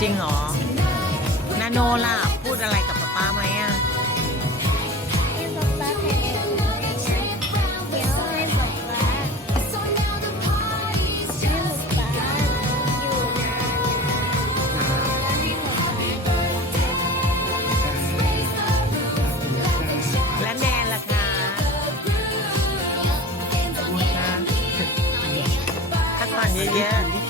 จริงเหรอนาโนล่ะพูดอะไรกับป๊าป๊าไหมอ่ะ ให้ป๊าป๊าแข่งกันเดี๋ยวให้ป๊าป๊าอยู่นานแล้วให้ป๊าป๊า และแนนล่ะคะพักผ่อนเยอะๆ